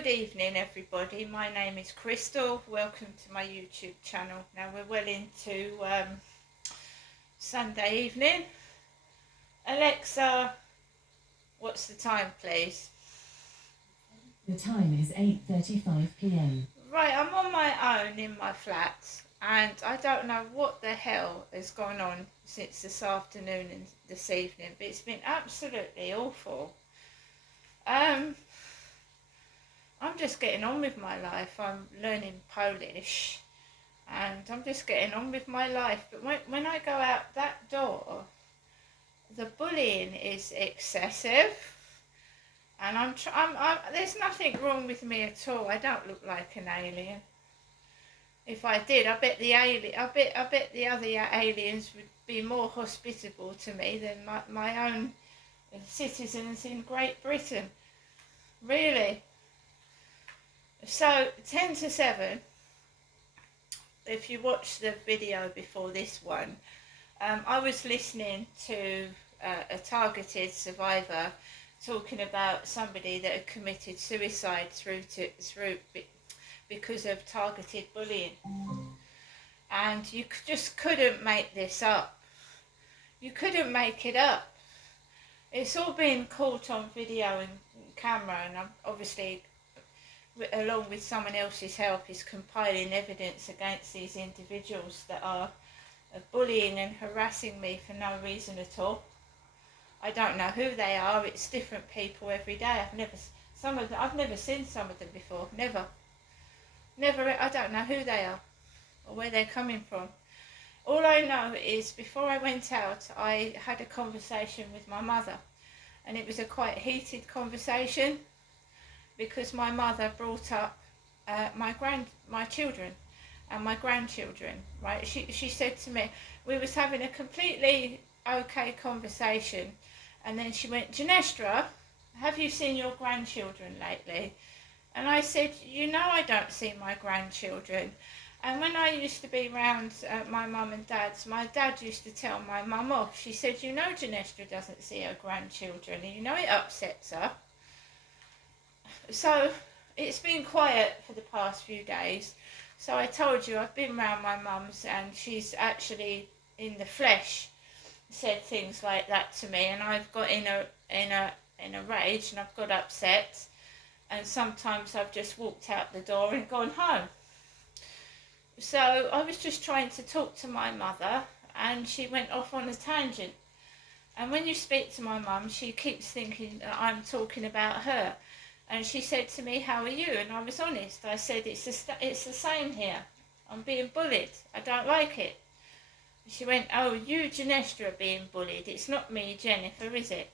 good evening everybody. My name is Crystal. Welcome to my YouTube channel. Now we're well into Sunday evening. Alexa, what's the time please? The time is 8:35 p.m. Right, I'm on my own in my flat and I don't know what the hell has gone on since this afternoon and this evening, but it's been absolutely awful. I'm just getting on with my life. I'm learning Polish and I'm just getting on with my life. But when I go out that door, the bullying is excessive. And there's nothing wrong with me at all. I don't look like an alien. If I did, I bet the other aliens would be more hospitable to me than my own citizens in Great Britain. Really. So 10 to 7, if you watch the video before this one, I was listening to a targeted survivor talking about somebody that had committed suicide because of targeted bullying. And you just couldn't make this up. You couldn't make it up. It's all been caught on video and camera, and I'm obviously, along with someone else's help, is compiling evidence against these individuals that are bullying and harassing me for no reason at all. I don't know who they are. It's different people every day. I've never seen some of them before. Never. I don't know who they are or where they're coming from. All I know is before I went out, I had a conversation with my mother, and it was a quite heated conversation, because my mother brought up my children and my grandchildren, right? She said to me, we was having a completely okay conversation, and then she went, Ginestra, have you seen your grandchildren lately? And I said, I don't see my grandchildren. And when I used to be around my mum and dad's, my dad used to tell my mum off. She said, Ginestra doesn't see her grandchildren, and it upsets her. So it's been quiet for the past few days. So I told you I've been around my mum's, and she's actually in the flesh said things like that to me, and I've got in a rage, and I've got upset, and sometimes I've just walked out the door and gone home. So I was just trying to talk to my mother, and she went off on a tangent. And when you speak to my mum, she keeps thinking that I'm talking about her. And she said to me, how are you? And I was honest. I said, it's the same here. I'm being bullied. I don't like it. She went, oh, you, Ginestra, are being bullied. It's not me, Jennifer, is it?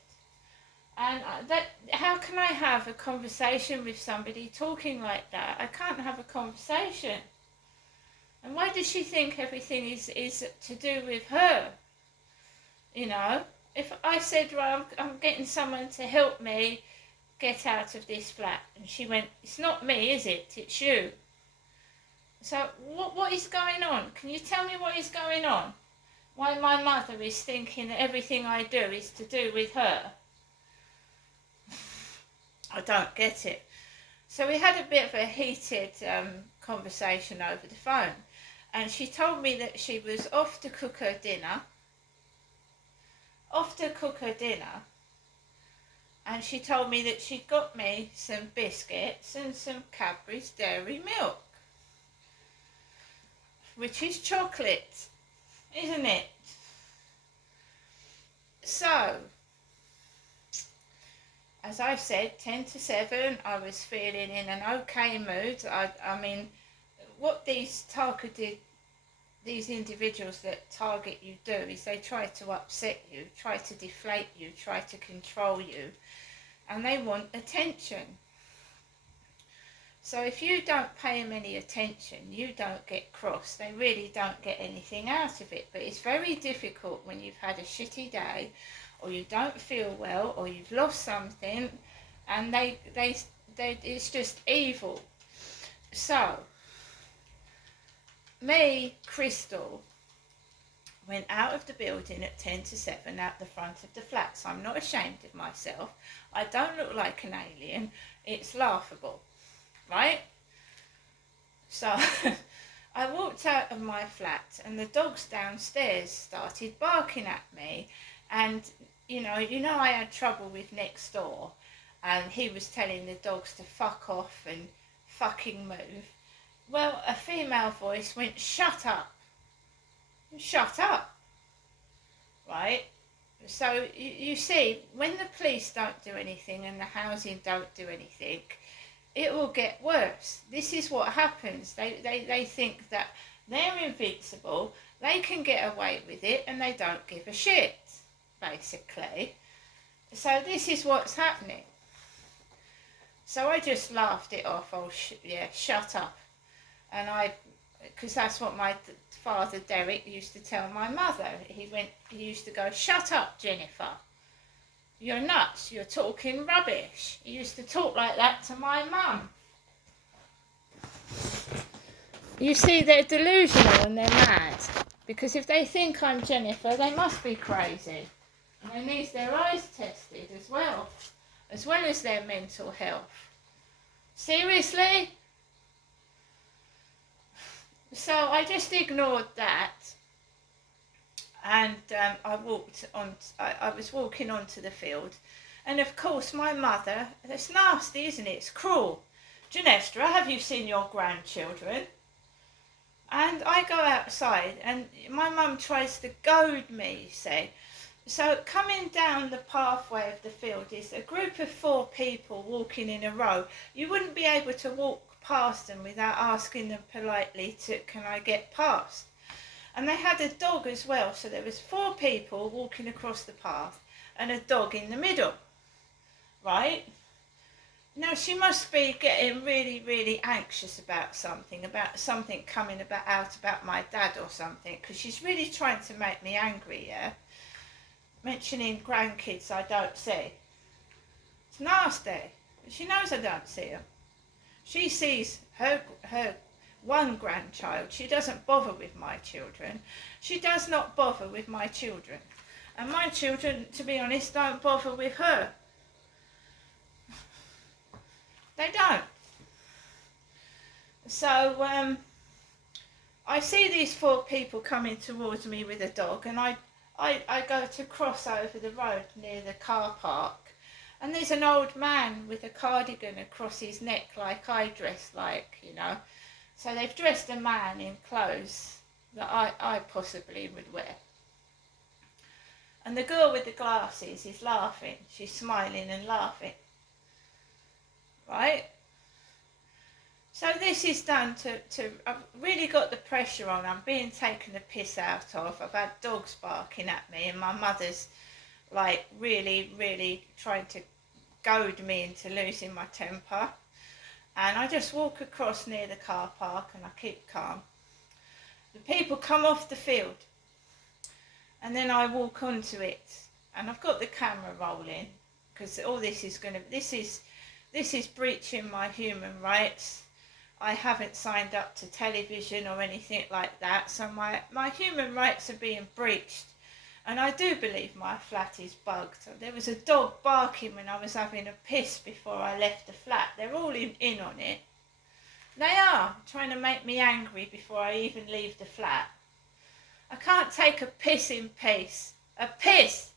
And how can I have a conversation with somebody talking like that? I can't have a conversation. And why does she think everything is to do with her? If I said, well, I'm getting someone to help me get out of this flat, and she went, it's not me, is it? It's you. So what is going on? Can you tell me what is going on? Why my mother is thinking that everything I do is to do with her? I don't get it. So we had a bit of a heated conversation over the phone, and she told me that she was off to cook her dinner. And she told me that she'd got me some biscuits and some Cadbury's Dairy Milk, which is chocolate, isn't it? So, as I said, 10 to 7, I was feeling in an okay mood. I mean, what these individuals that target you do is they try to upset you, try to deflate you, try to control you, and they want attention. So if you don't pay them any attention, you don't get cross. They really don't get anything out of it. But it's very difficult when you've had a shitty day, or you don't feel well, or you've lost something, and it's just evil. So me, Crystal, went out of the building at 10 to 7 out the front of the flats. I'm not ashamed of myself. I don't look like an alien. It's laughable. right? So I walked out of my flat and the dogs downstairs started barking at me, and you know I had trouble with next door, and he was telling the dogs to fuck off and fucking move. Well, a female voice went, shut up, shut up, right? So you see, when the police don't do anything and the housing don't do anything, it will get worse. This is what happens. They think that they're invincible, they can get away with it, and they don't give a shit, basically. So this is what's happening. So I just laughed it off. Oh, yeah, shut up. And because that's what my father Derek used to tell my mother. He used to go, shut up, Jennifer. You're nuts, you're talking rubbish. He used to talk like that to my mum. You see, they're delusional and they're mad. Because if they think I'm Jennifer, they must be crazy. And they need their eyes tested as well as their mental health. Seriously? So I just ignored that. And I was walking onto the field, and of course my mother, it's nasty, isn't it? It's cruel. Genestra, have you seen your grandchildren? And I go outside, and my mum tries to goad me, you see. So coming down the pathway of the field is a group of 4 people walking in a row. You wouldn't be able to walk past them without asking them politely can I get past? And they had a dog as well, so there was 4 people walking across the path and a dog in the middle, right? Now she must be getting really, really anxious about something coming out about my dad or something, because she's really trying to make me angry, yeah? Mentioning grandkids I don't see. It's nasty. She knows I don't see them. She sees her one grandchild. She doesn't bother with my children. She does not bother with my children. And my children, to be honest, don't bother with her. They don't. So I see these 4 people coming towards me with a dog, and I go to cross over the road near the car park, and there's an old man with a cardigan across his neck like I dress like, you know. So they've dressed a man in clothes that I possibly would wear. And the girl with the glasses is laughing. She's smiling and laughing. Right? So this is done to I've really got the pressure on. I'm being taken the piss out of. I've had dogs barking at me, and my mother's like really, really trying to goad me into losing my temper. And I just walk across near the car park and I keep calm. The people come off the field, and then I walk onto it, and I've got the camera rolling, because all this is breaching my human rights. I haven't signed up to television or anything like that, so my human rights are being breached. And I do believe my flat is bugged. There was a dog barking when I was having a piss before I left the flat. They're all in on it. They are trying to make me angry before I even leave the flat. I can't take a piss in peace. A piss!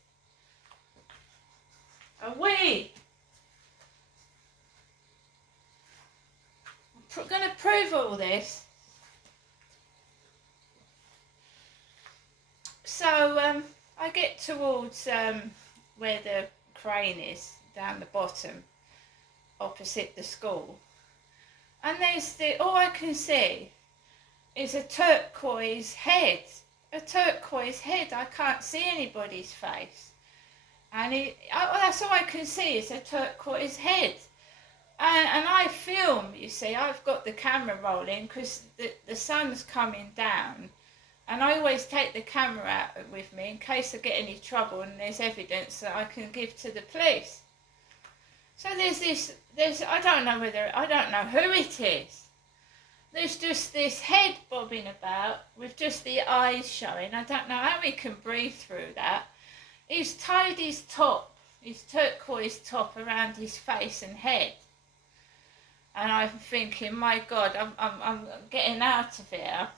A wee! I'm going to prove all this. So I get towards where the crane is, down the bottom, opposite the school. And there's all I can see is a turquoise head. A turquoise head. I can't see anybody's face. And that's all I can see is a turquoise head. And I film, you see, I've got the camera rolling because the sun's coming down. And I always take the camera out with me in case I get any trouble and there's evidence that I can give to the police. So I don't know who it is. There's just this head bobbing about with just the eyes showing. I don't know how he can breathe through that. He's tied his turquoise top around his face and head. and I'm thinking, my God, I'm getting out of here.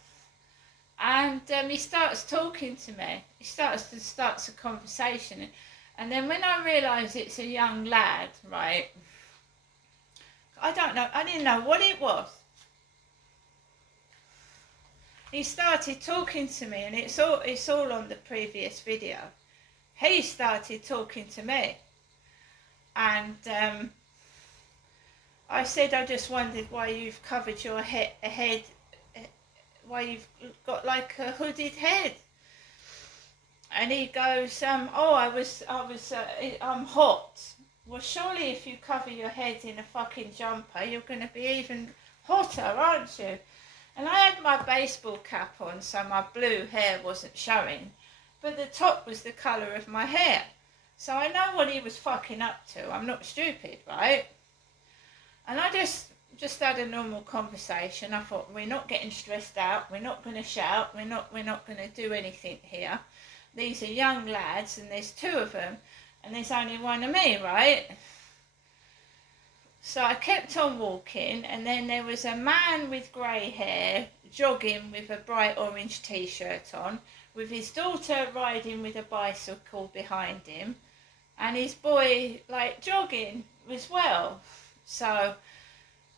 And he starts talking to me. He starts a conversation, and then when I realise it's a young lad, right? I don't know. I didn't know what it was. He started talking to me, and it's all on the previous video. He started talking to me, and I said, I just wondered why you've covered your head, why you've got like a hooded head. And he goes, oh, I'm hot. Well, surely if you cover your head in a fucking jumper, you're going to be even hotter, aren't you? And I had my baseball cap on, so my blue hair wasn't showing, but the top was the colour of my hair. So I know what he was fucking up to. I'm not stupid, right? And I just had a normal conversation. I thought, we're not getting stressed out. We're not going to shout. We're not going to do anything here. These are young lads, and there's two of them, and there's only one of me, right? So I kept on walking, and then there was a man with grey hair jogging with a bright orange t-shirt on, with his daughter riding with a bicycle behind him, and his boy like jogging as well. So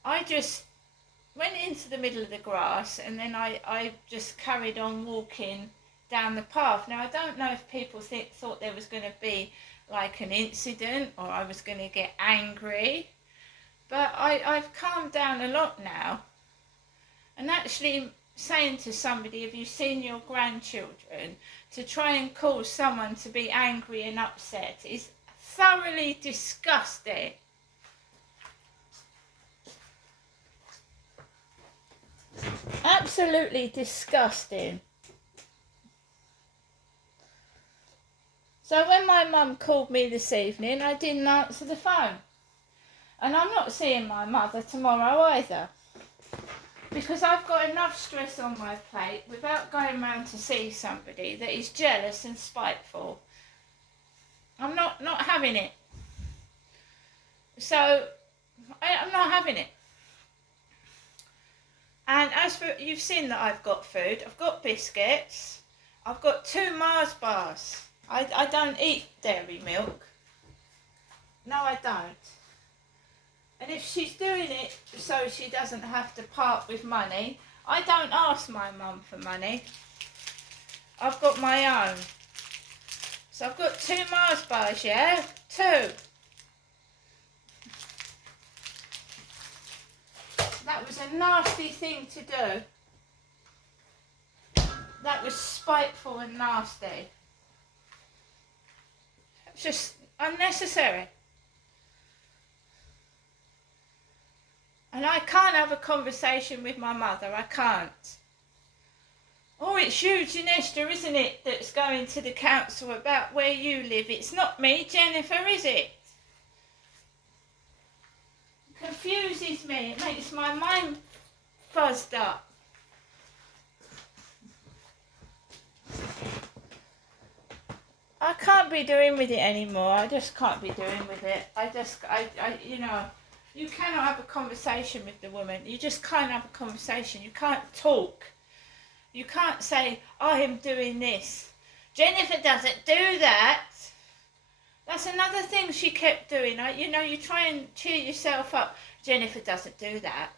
I just went into the middle of the grass, and then I just carried on walking down the path. Now I don't know if people thought there was going to be like an incident, or I was going to get angry. But I've calmed down a lot now. And actually saying to somebody, have you seen your grandchildren, to try and cause someone to be angry and upset is thoroughly disgusting. Absolutely disgusting. So when my mum called me this evening, I didn't answer the phone. And I'm not seeing my mother tomorrow either, because I've got enough stress on my plate without going round to see somebody that is jealous and spiteful. I'm not having it. So I'm not having it. And as for, you've seen that I've got food. I've got biscuits. I've got 2 Mars bars. I don't eat dairy milk. No, I don't. And if she's doing it so she doesn't have to part with money, I don't ask my mum for money. I've got my own. So I've got 2 Mars bars, yeah? 2. That was a nasty thing to do. That was spiteful and nasty. Just unnecessary. And I can't have a conversation with my mother. I can't. Oh, it's you, Janesta, isn't it, that's going to the council about where you live? It's not me, Jennifer, is it? It confuses me. It makes my mind fuzzed up. I can't be doing with it anymore. I just can't be doing with it. You know, you cannot have a conversation with the woman. You just can't have a conversation. You can't talk. You can't say, I am doing this. Jennifer doesn't do that. That's another thing she kept doing. You try and cheer yourself up. Jennifer doesn't do that.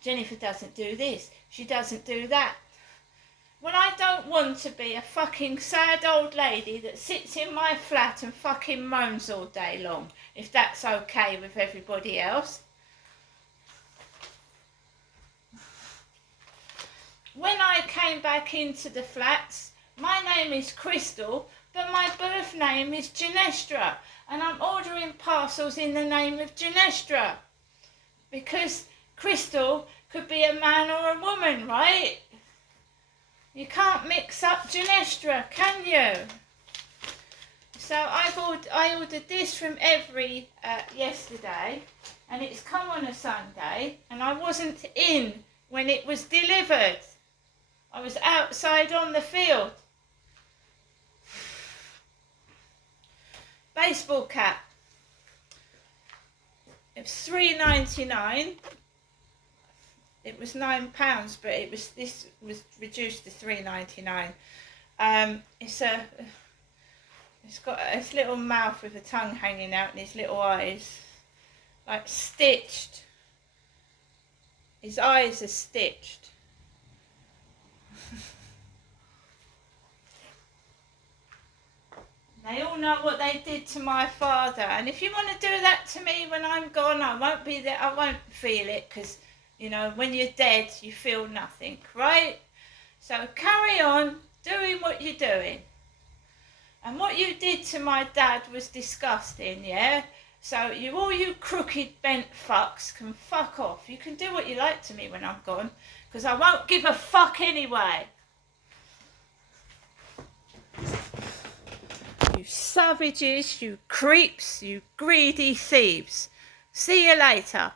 Jennifer doesn't do this. She doesn't do that. Well, I don't want to be a fucking sad old lady that sits in my flat and fucking moans all day long, if that's okay with everybody else. When I came back into the flats, my name is Crystal, but my birth name is Janestra, and I'm ordering parcels in the name of Janestra, because Crystal could be a man or a woman, right? You can't mix up Janestra, can you? So I ordered this from Every yesterday, and it's come on a Sunday, and I wasn't in when it was delivered. I was outside on the field. Baseball cap. It's $3.99. It was £9, but this was reduced to £3.99. It's got his little mouth with a tongue hanging out and his little eyes, like stitched. His eyes are stitched. They all know what they did to my father, and if you want to do that to me when I'm gone, I won't be there. I won't feel it, because you know, when you're dead, you feel nothing, right? So carry on doing what you're doing. And what you did to my dad was disgusting, yeah? So all you crooked bent fucks can fuck off. You can do what you like to me when I'm gone, because I won't give a fuck anyway. You savages, you creeps, you greedy thieves. See you later.